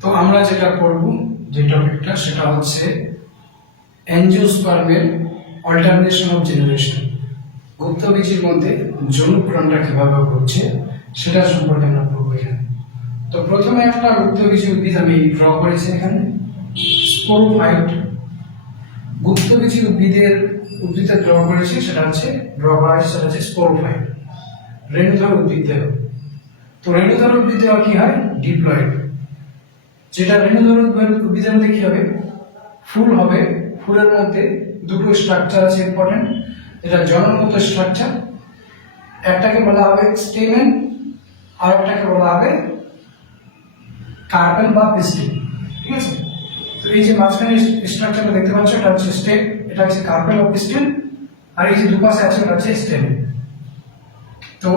তো আমরা যেটা করব যে টপিকটা সেটা হচ্ছে অ্যাঞ্জিওস্পার্মের অল্টারনেশন অফ জেনারেশন, গুপ্তবীজির মধ্যে জনুক্রমটা কিভাবে ঘটছে সেটা সম্পর্কে আমরা পড়বো এখানে। তো প্রথমে একটা গুপ্তবীজি উদ্ভিদ আমি ড্র করেছি এখানে, স্পোরোফাইট। গুপ্তবীজি উদ্ভিদে ড্র করেছি সেটা হচ্ছে স্পোরোফাইট, রেণুধর উদ্ভিদ দেহ। তো রেণুধর উদ্ভিদ দেহ কি হয়? ডিপ্লয়েড। যেটা রেণুধর উদ্ভিদের মধ্যে কি হবে? ফুল হবে। ফুলের মধ্যে দুটো স্ট্রাকচার আছে ইম্পর্টেন্ট, এটা জননগত স্ট্রাকচার। একটাকে বলা হবে স্টেমেন, আর একটাকে বলা হবে কার্পেল বা পিস্টিল। ঠিক আছে? তো এই যে মাঝখানে স্ট্রাকচারটা দেখতে পাচ্ছ এটা হচ্ছে স্টেম, এটা হচ্ছে কার্পেল বা পিস্টিল, আর এই যে দুপাশে আছে এটা হচ্ছে স্টেমেন। তো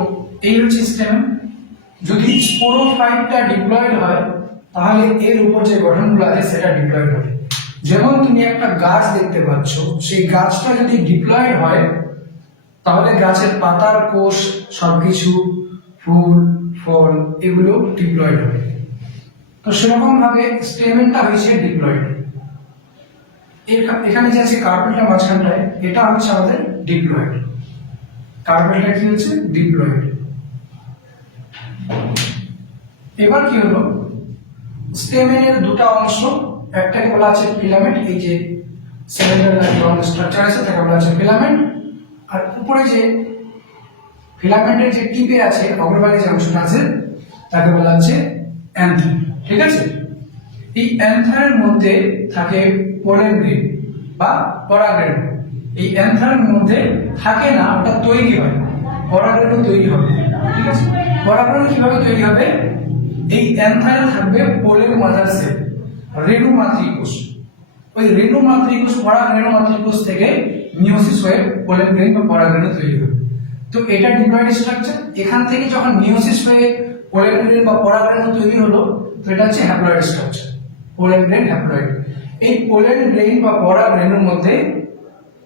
এই হচ্ছে স্টেমেন। যদি স্পোরোফাইটটা ডিপ্লয়েড হয় তাহলে এর উপর যে গঠনগুলো আছে সেটা ডিপ্লয়েড হবে। যেমন তুমি একটা গাছ দেখতে পাচ্ছ, সেই গাছটা যদি ডিপ্লয়েড হয় তাহলে গাছের পাতার কোষ সবকিছু, ফুল ফল এগুলো ডিপ্লয়েড হবে। তো সেরকম ভাবে স্টেমেনটা হয়েছে ডিপ্লয়েড। এখানে যে আছে কার্পেলটা মাঝখানটায়, এটা হচ্ছে আমাদের ডিপ্লয়েড। কার্পেলটা কি হচ্ছে? ডিপ্লয়েড। এবার কি হলো, স্টেমেনের দুটো অংশ, একটাকে বলা আছে ফিলামেন্ট, এই যে সিলিন্ডার লাইক স্ট্রাকচার আছে তাকে বলা আছে ফিলামেন্ট, আর উপরে যে ফিলামেন্টের যে টিপে আছে অগ্রভাগে যে অংশটা আছে তাকে বলা আছে অ্যান্থার। ঠিক আছে? এই অ্যান্থারের মধ্যে থাকে পোলেন গ্রেন বা পরাগরেণু। এই অ্যান্থারের মধ্যে থাকে না, ওটা তৈরি হয়, পরাগরেণু তৈরি হবে। ঠিক আছে? পরাগরেণু কিভাবে তৈরি হবে? এই অ্যান্থারে থাকবে পোলের মাদার সেল, রেণু মাতৃকোষ। ওই রেণু মাতৃকোষ, পরাগরেণু মাতৃকোষ থেকে মিওসিস হয়ে পোলেন গ্রেন বা পরাগরেণু তৈরি হবে। তো এটা ডিপ্লয়েড স্ট্রাকচার। এখান থেকে যখন মিওসিস হয়ে পোলেন গ্রেন বা পরাগরেণু তৈরি হলো, তো এটা হচ্ছে haploid structure, pollen grain haploid. এই পোলেন গ্রেন বা পরাগরেণুর মধ্যে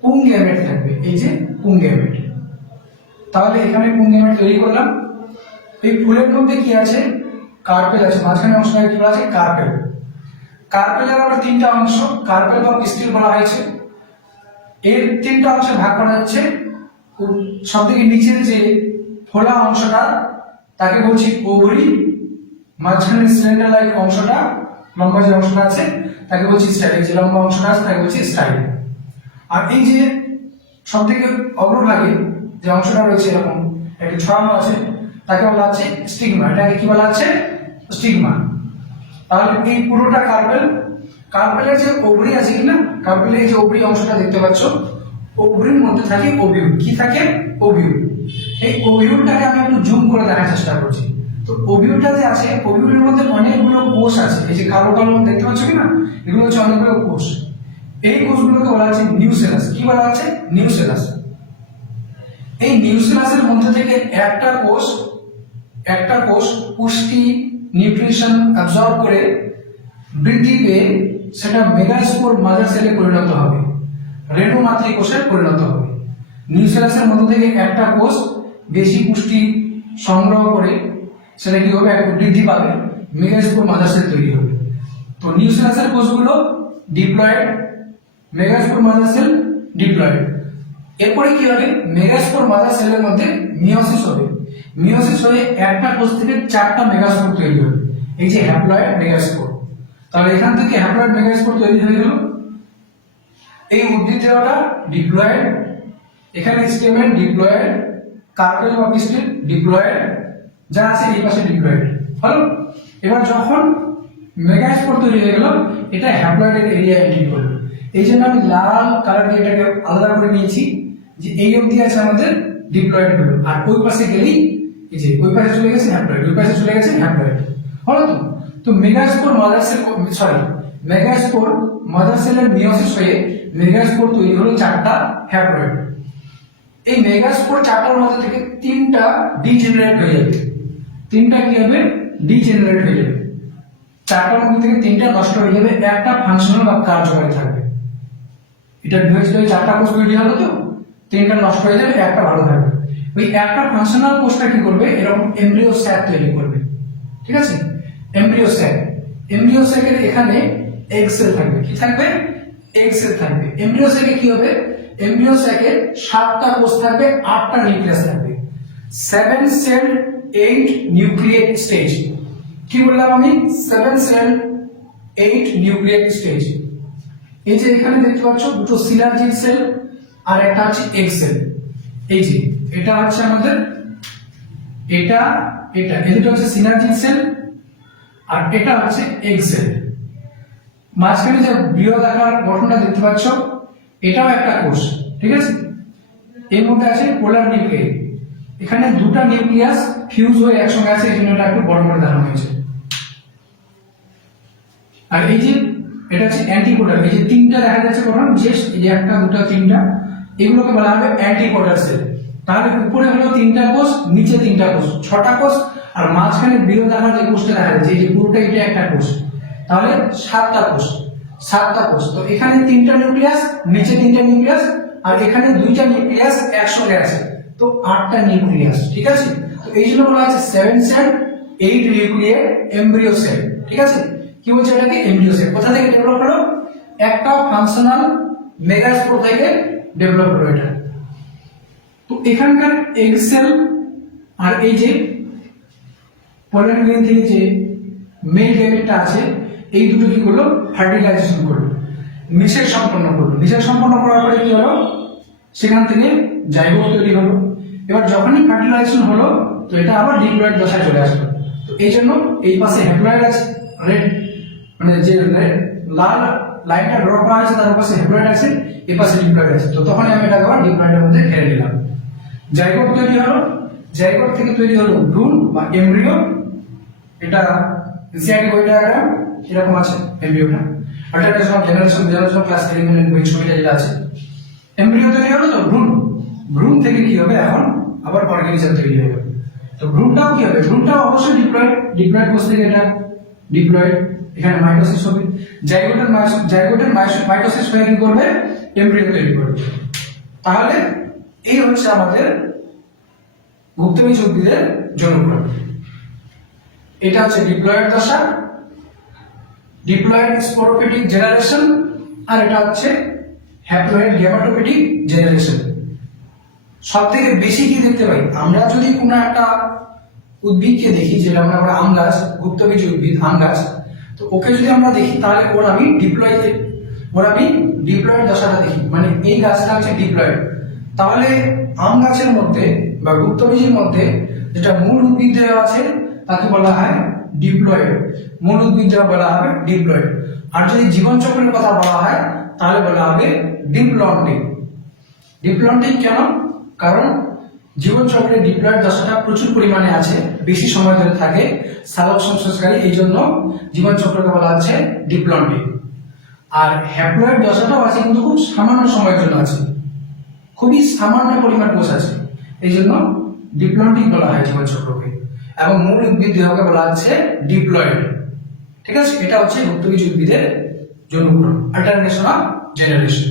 পুংগ্যামেট থাকবে, এই যে পুংগ্যামেট। তাহলে এখানে পুংগ্যামেট তৈরি করলাম। এই ফুলের মধ্যে কি আছে? কার্পেল আছে, মাঝখানে অংশটাকে কি বলা আছে? কার্পেল। কার্পেলের আবার তিনটা অংশ, কার্পেল বা পিস্টিল বলা হয়েছে। এর তিনটা অংশে ভাগ করা হচ্ছে। সবথেকে নিচের যে ফোলা অংশটা তাকে বলছি ওভারি, মাঝখানে সিলিন্ডার লাইক অংশটা, লম্বা যে অংশটা আছে তাকে বলছি স্টাইল, যে লম্বা অংশটা আছে তাকে বলছি স্টাইল। আর এই যে সবথেকে অগ্রভাগে যে অংশটা রয়েছে এরকম একটা ছড়ানো আছে তাকে বলা আছে স্টিগমা। এটাকে কি বলা আছে? স্টিগমা। তাহলে এই পুরোটা কার্পেল। কার্পেলের যে ওভারি আছে কিনা, কার্পেলের যে ওভারি অংশটা দেখতে পাচ্ছ, ওভারির মধ্যে থাকে ওভিউল। কি থাকে? ওভিউল। এই ওভিউলটাকে আমি একটু জুম করে দেখার চেষ্টা করছি। তো ওভিউলটা যে আছে, ওভিউলের মধ্যে অনেকগুলো কোষ আছে, এই যে কালো কালো দেখতে পাচ্ছ কিনা, এগুলো হচ্ছে অনেকগুলো কোষ। এই কোষগুলোকে বলা আছে নিউসেলাস। কি বলা আছে? নিউসেলাস। এই নিউসেলাসের মধ্যে থেকে একটা কোষ পুষ্টি, নিউট্রিশন অ্যাবজর্ব করে বৃদ্ধি পেয়ে সেটা মেগাস্পোর মাদার সেলে পরিণত হবে, রেণু মাতৃকোষে পরিণত হবে। নিউসেলাসের মধ্যে থেকে একটা কোষ বেশি পুষ্টি সংগ্রহ করে সেটা কি হবে? একটা বৃদ্ধি পাবে, মেগাস্পোর মাদার সেল তৈরি হবে। তো নিউসেলাসের কোষগুলো diploid, megaspore mother sell diploid. এরপরে কি হবে? মেগাস্পোর মাদার সেলের মধ্যে মিওসিস হবে। মিওসিস হয়ে একটা কোষ থেকে চারটা মেগাস্পোর তৈরি হবে, এই যে হ্যাপ্লয়েড মেগাস্পোর। তাহলে এখান থেকে হ্যাপ্লয়েড মেগাস্পোর তৈরি হয়ে গেল। এই উদ্ভিদ দেহটা ডিপ্লয়েড, এখানে স্টেমেন ডিপ্লয়েড, কার্পেল বা পিস্টিল ডিপ্লয়েড, যা আছে এই পাশে ডিপ্লয়েড হলো। এবার যখন মেগাস্পোর তৈরি হয়ে গেল, এটা হ্যাপ্লয়েডের এরিয়া এন্ট্রি করবে। এই জন্য আমি লাল কালার দিয়ে এটাকে আলাদা করে নিয়েছি, যে এই অবধি আছে আমাদের ডিপ্লয়েড গুলো, আর ওই পাশে গেলেই এই যে ওই পাশে চলে গেছে হ্যাপ্লয়েড, ওই পাশে চলে গেছে হ্যাপ্লয়েড হলো। তো মেগাস্পোর মাদার সেলের মিওসিস হয়ে মেগাস্পোর তৈরি হলো চারটা হ্যাপ্লয়েড। এই মেগাস্পোর চারটার মধ্যে থেকে তিনটা ডিজেনারেট হয়ে যাবে। তিনটা কি হবে? ডিজেনারেট হয়ে যাবে। চারটার মধ্যে থেকে তিনটা নষ্ট হয়ে যাবে, একটা ফাংশনাল বা কার্যকরী থাকবে। এটা বিভাজিত হয়ে চারটা কোষ তৈরি হলো, তো তিনটা নষ্ট হয়ে যাবে, একটা ভালো থাকবে। ওই একটা ফাংশনাল কোষটা কি করবে? এরকম এমব্রিও স্যাক তৈরি করবে। ঠিক আছে? Embryo sec. এমব্রিও স্যাকের এখানে এগ সেল থাকবে, কি থাকবে? এগ সেল থাকবে। এমব্রিও স্যাকে কি হবে? এমব্রিও স্যাকে 7টা কোষ থাকবে, 8টা নিউক্লিয়াস থাকবে। 7 সেল 8 নিউক্লিয়েট স্টেজ। কি বললাম আমি? 7 সেল 8 নিউক্লিয়েট স্টেজ। এই যে এখানে দেখতে পাচ্ছ দুটো সিনার্জিক সেল আর একটা হচ্ছে এগ সেল। এই যে এটা হচ্ছে আমাদের এটা এই দুটো হচ্ছে সিনার্জিক সেল আর এটা হচ্ছে এগ সেল। মাঝখানে যে বৃহদাকার গঠনটা দেখতে পাচ্ছ এটাও একটা কোষ, ঠিক আছে? এর মধ্যে আছে পোলার নিউক্লিয়াস। এখানে দুটো নিউক্লিয়াস ফিউজ হয়ে একসঙ্গে আছে, এই জন্য এটা একটু বড় করে দেখানো হয়েছে। আর এই যে এটা হচ্ছে অ্যান্টিপোডাল। এই যে তিনটা দেখা যাচ্ছে গঠন, যে এই যে একটা দুটো তিনটা, এগুলোকে বলা হবে অ্যান্টিপোডাল সেল। তাহলে উপরে হলো 3টা কোষ, নিচে 3টা কোষ, 6টা কোষ, আর মাঝখানে বৃহদাকার যে কোষটা দেখা যাচ্ছে এই যে পুরোটা এটা একটা কোষ, তাহলে 7টা কোষ। 7টা কোষ। তো এখানে 3টা নিউক্লিয়াস, নিচে 3টা নিউক্লিয়াস, আর এখানে 2টা নিউক্লিয়াস একসঙ্গে আছে, তো 8টা নিউক্লিয়াস, ঠিক আছে? তো এই জন্য বলা আছে 7 সেল 8 নিউক্লিয়েট এমব্রিও সেল, ঠিক আছে? কি বলছে এটাকে? Embryo cell. কোথা থেকে ডেভেলপ হলো? একটা ফাংশনাল মেগাস্পোর থেকে ডেভেলপ হলো এটা। তো এখানকার এগ সেল আর এই যে পলেন গ্রেন থেকে যে মেল গ্যামেটটা আছে, এই দুটো কি করলো? ফার্টিলাইজেশন করলো, নিষেক সম্পন্ন করলো। নিষেক সম্পন্ন করার পরে কি হলো? সেখান থেকে জাইগোট তৈরি হলো। এবার যখনই ফার্টিলাইজেশন হলো তো এটা আবার ডিপ্লয়েড দশায় চলে আসলো। তো এই জন্য এই পাশে হ্যাপ্লয়েড আছে, রেড মানে যে লাল লাইনটা ড্র করা আছে তার পাশে হ্যাপ্লয়েড আছে, এই পাশে ডিপ্লয়েড আছে। তো তখন আমি এটাকে আবার ডিপ্লয়েডের মধ্যে ঘিরে নিলাম। জাইগোট তৈরি হলো, জাইগোট থেকে তৈরি হলো ভ্রূণ বা এমব্রিও। এটা এনসিআরটি বই ডায়াগ্রাম এরকম আছে এমব্রিওটা। অল্টারনেশন জেনারেশন ক্লাস 11 বই ছবিটা যেটা আছে, এমব্রিও তৈরি হলো। তো ভ্রূণ, ভ্রূণ থেকে কি হবে? এখন আবার অর্গানিজম তৈরি হবে। তো ভ্রূণটাও কি হবে? ভ্রূণটাও অবশ্যই ডিপ্লয়েড কোষ থেকে এটা ডিপ্লয়েড, এখানে মাইটোসিস হবে। জাইগোটের মাইটোসিস হয়ে কি করবে? এমব্রিও তৈরি করবে। তাহলে এই হচ্ছে আমাদের গুপ্তবীজ উদ্ভিদের জনক্রম। এটা হচ্ছে ডিপ্লয়েড দশা, ডিপ্লয়েড স্পোরোফিটিক জেনারেশন, আর এটা হচ্ছে হ্যাপ্লয়েড গ্যামেটোফিটিক জেনারেশন। সব থেকে বেশি কি দেখতে পাই আমরা? যদি কোনো একটা উদ্ভিদকে দেখি, যেটা আমরা আম গাছ, গুপ্তবীজ উদ্ভিদ আম গাছ, তো ওকে যদি আমরা দেখি তাহলে আমি ডিপ্লয়েড দশাটা দেখি, মানে এই গাছটা হচ্ছে ডিপ্লয়েড। তাহলে আম গাছের মধ্যে বা গুপ্তবীজের মধ্যে যেটা মূল উদ্ভিদ দেওয়া আছে তাকে বলা হয় ডিপ্লয়েড, মূল উদ্ভিদ দেওয়া বলা হবে ডিপ্লয়েড। আর যদি জীবন চক্রের কথা বলা হয় তাহলে বলা হবে ডিপ্লন্টিক। ডিপ্লন্টিক কেন? কারণ জীবন চক্রে ডিপ্লয়েড দশাটা প্রচুর পরিমাণে আছে, বেশি সময় ধরে থাকে, সালোক সংশ্লেষকারী, এই জন্য জীবন চক্রকে বলা হচ্ছে ডিপ্লন্টিক। আর হ্যাপ্লয়েড দশাটাও আছে, কিন্তু খুব সামান্য সময়ের জন্য আছে, খুবই সামান্য পরিমাণ কোষ আছে, এই জন্য ডিপ্লন্টিক বলা হয় জীবন চক্রকে। এবং মূল উদ্ভিদ দেহকে বলা হচ্ছে ডিপ্লয়েড, ঠিক আছে? এটা হচ্ছে গুপ্তবীজ উদ্ভিদের জনক্রম, অল্টারনেশন অফ জেনারেশন।